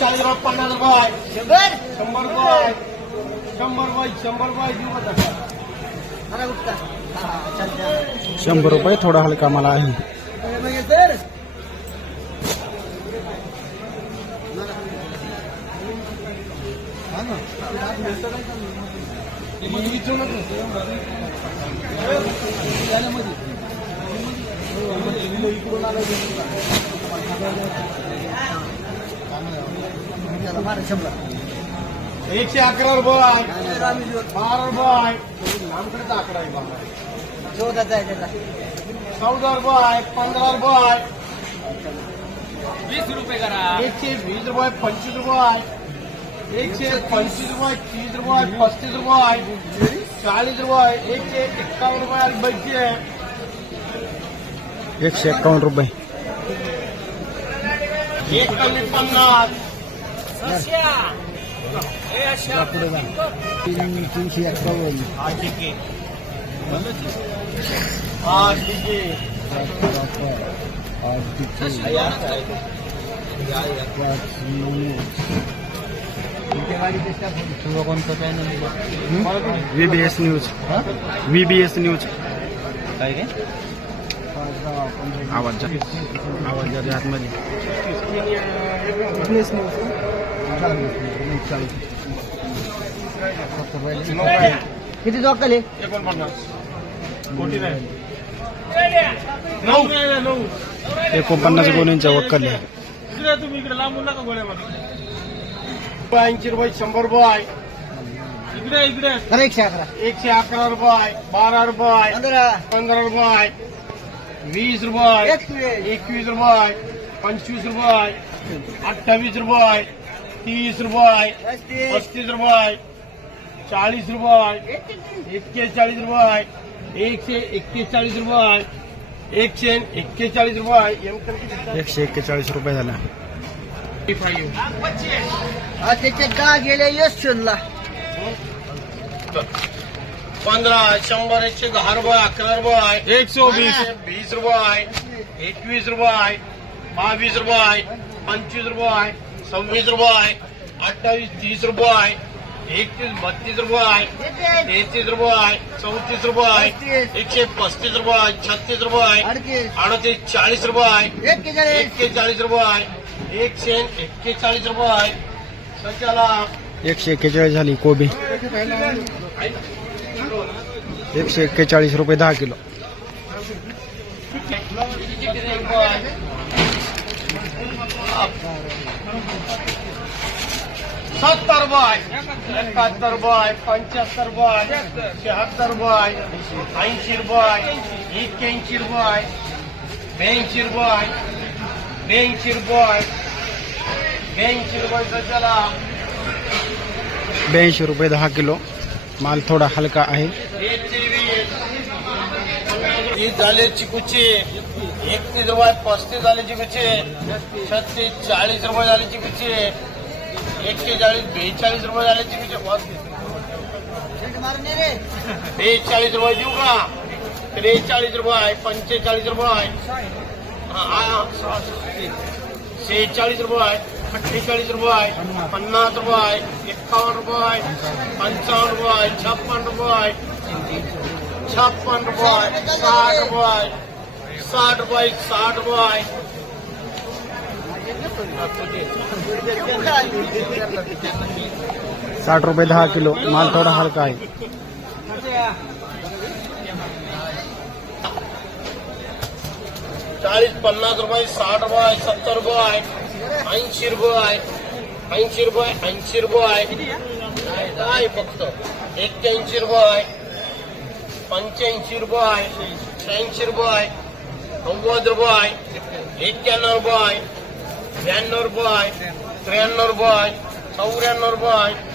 चाळीस रुपये पन्नास रुपये शंभर शंभर रुपये शंभर रुपये शंभर रुपये देऊ का तसा? मला उठता हा, चालतं. शंभर रुपये थोडा हलका मला आहे म्हणजे तर चला, मारा शंभर एकशे अकरा रुपये बारा रुपये आमकडेच आकडा आहे बाबा चौदाचा आहे त्याचा चौदा रुपये पंधरा रुपये वीस रुपये करा एकशे वीस रुपये पंचवीस रुपये एकशे पंचवीस रुपये तीस रुपये पस्तीस रुपये चाळीस रुपये एकशे एक्कावन्न रुपये आणि बैठे एकशे एक्कावन्न रुपये एक कमी पन्नास तीनशे एक्कावन्न हा ठीक आहे हा ठीक न्यूज़ व्हीबीएस न्यूज़ काय काय आवाज़ जा. आवाज़ जा आतमध्ये. किती नाही नऊ एकोणपन्नास गोणींच्या वक्कल आहे. इकडे तुम्ही इकडे लांबून नका गोळ्यामध्ये ऐंशी रुपये शंभर रुपये इकडे इकडे. अरे एकशे अकरा. एकशे अकरा रुपये बारा रुपये पंधरा. पंधरा रुपये वीस रुपये एकवीस. एकवीस रुपये पंचवीस रुपये अठ्ठावीस रुपये तीस रुपये। पस्तीस रुपये। चाळीस रुपये। एक्केचाळीस रुपये। एकशे एक्केचाळीस रुपये। एकशे एक्केचाळीस रुपये? एकशे एक्केचाळीस रुपये झाला आज त्याचे दहा गेले यश शोधला पंधरा शंभर एकशे दहा रुपये अकरा रुपये एकशे वीस. वीस रुपये एकवीस रुपये बावीस रुपये पंचवीस रुपये सव्वीस रुपये अठ्ठावीस तीस रुपये एकतीस बत्तीस रुपये तेहतीस रुपये चौतीस रुपये एकशे पस्तीस रुपये छत्तीस रुपये अडतीस अडतीस चाळीस रुपये एक्केचाळीस एक्केचाळीस रुपये एकशे एक्केचाळीस रुपये. सध्याला एकशे एक्केचाळीस झाली कोबी. एकशे एक्केचाळीस रुपये दहा किलो. सत्तर बाय एकाहत्तर बाय पंच्याहत्तर बाय शहात्तर बाय ऐंशी रुपये एक्क्याऐंशी रुपये ब्याऐंशी रुपये ब्याऐंशी रुपये ब्याऐंशी रुपये सध्याला ब्याऐंशी रुपये दहा किलो. माल थोडा हलका आहे. वीस झाले चिकूचे. एकतीस रुपये पस्तीस झाले चिकूचे छत्तीस चाळीस रुपये झाले चिकूचे एक्केचाळीस बेचाळीस रुपये झाले चिकूचे मारणे रे बेचाळीस रुपये देऊ का त्रेचाळीस रुपये पंचेचाळीस रुपये हा, हा, शेहेचाळीस रुपये अठ्ठेचाळीस रुपये पन्नास रुपये एकावन्न रुपये पंचावन्न रुपये छप्पन रुपये छप्पन रुपये साठ रुपये साठ रुपये साठ रुपये साठ रुपये दहा किलो माल थोडा हलका आहे. चाळीस पन्नास रुपये साठ रुपये सत्तर रुपये ऐंशी रुपये ऐंशी रुपये ऐंशी रुपये. काय फक्त एक्क्याऐंशी रुपये पंच्याऐंशी रुपये शहाऐंशी रुपये. नव्वद रुपये एक्क्याण्णव रुपये ब्याण्णव रुपये त्र्याण्णव रुपये चौऱ्याण्णव रुपये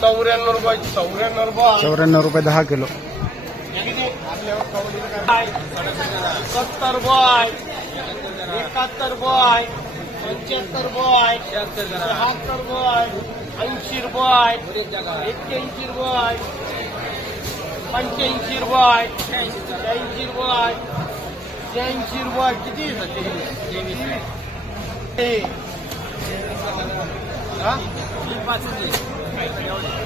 चौऱ्याण्णव रुपये चौऱ्याण्णव रुपये. चौऱ्याण्णव रुपये दहा किलो. सत्तर रुपये एकाहत्तर रुपये पंच्याहत्तर रुपये शहात्तर रुपये ऐंशी रुपये एक्क्याऐंशी रुपये पंच्याऐंशी रुपये शहाऐंशी रुपये शहाऐंशी रुपये. किती ते हा?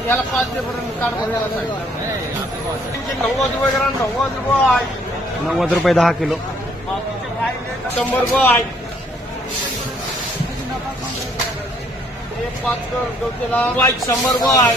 याला पाच बरं काढ. नव्वद रुपये करा नव्वद रुपये. नव्वद रुपये दहा किलो. शंभर रुपये. हे पाच शंभर रुपये.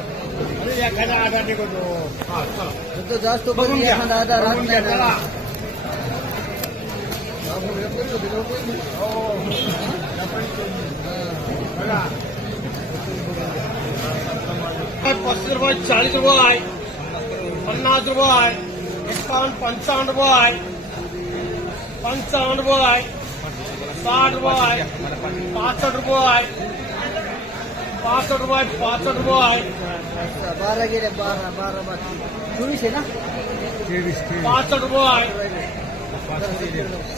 हा? तो जास्त. पस्तीस रुपये चाळीस रुपये पन्नास रुपये रुपये रुपये साठ रुपये पासष्ट रुपये पासष्ट रुपये रुपये बारा गेले बारा बारा बाकी। चोवीस आहे ना? पासष्ट रुपये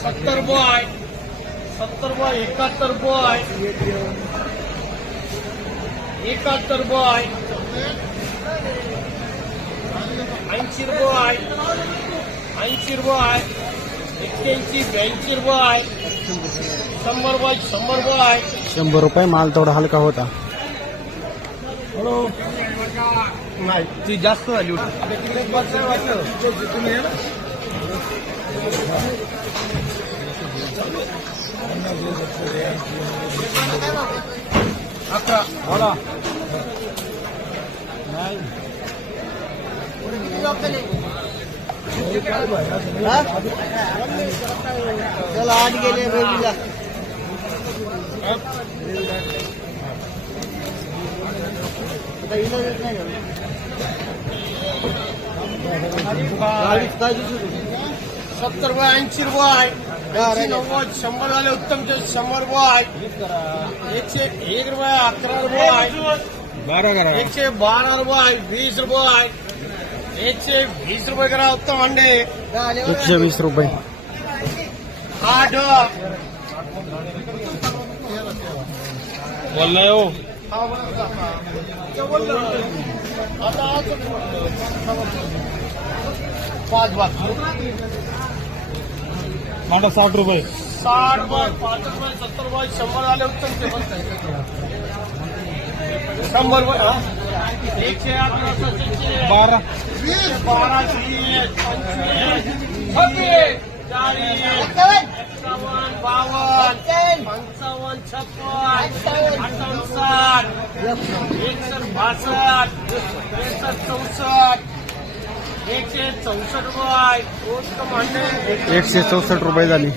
सत्तर रुपये सत्तर रुपये एकाहत्तर ऐंशी ऐंशी एक्क्याऐंशी ब्याऐंशी शंभर रुपये शंभर रुपये शंभर रुपये माल थोडा हलका होता. नाही ती जास्त झाली अकरा बोला. हा? चला आठ गेले रवीला आता इलाजच नाही सत्तर रुपये ऐंशी रुपये ऐंशी नव्वद शंभर झाले उत्तमचे शंभर रुपये एकशे एक रुपये अकरा रुपये बारा एकशे बारा रुपये वीस रुपये एकशे वीस रुपये करा उत्तम अंडे. एकशे वीस रुपये आठ बोललाय हो आता पाच मांडा साठ रुपये साठ रुपये पाच रुपये सत्तर रुपये शंभर झाले उत्तम ते शंभर रुपये हा? एकशे अकरा सत्तरशे. बारा वीस बारा वीस पंचवीस छब्बीस चाळीस एक्कावन्न बावन्न पंचावन्न छप्पन अठ्ठावन्न साठ एकसष्ट बासष्ट त्रेसष्ट चौसष्ट एकशे चौसष्ट रुपये. एकशे चौसष्ट रुपये झाली.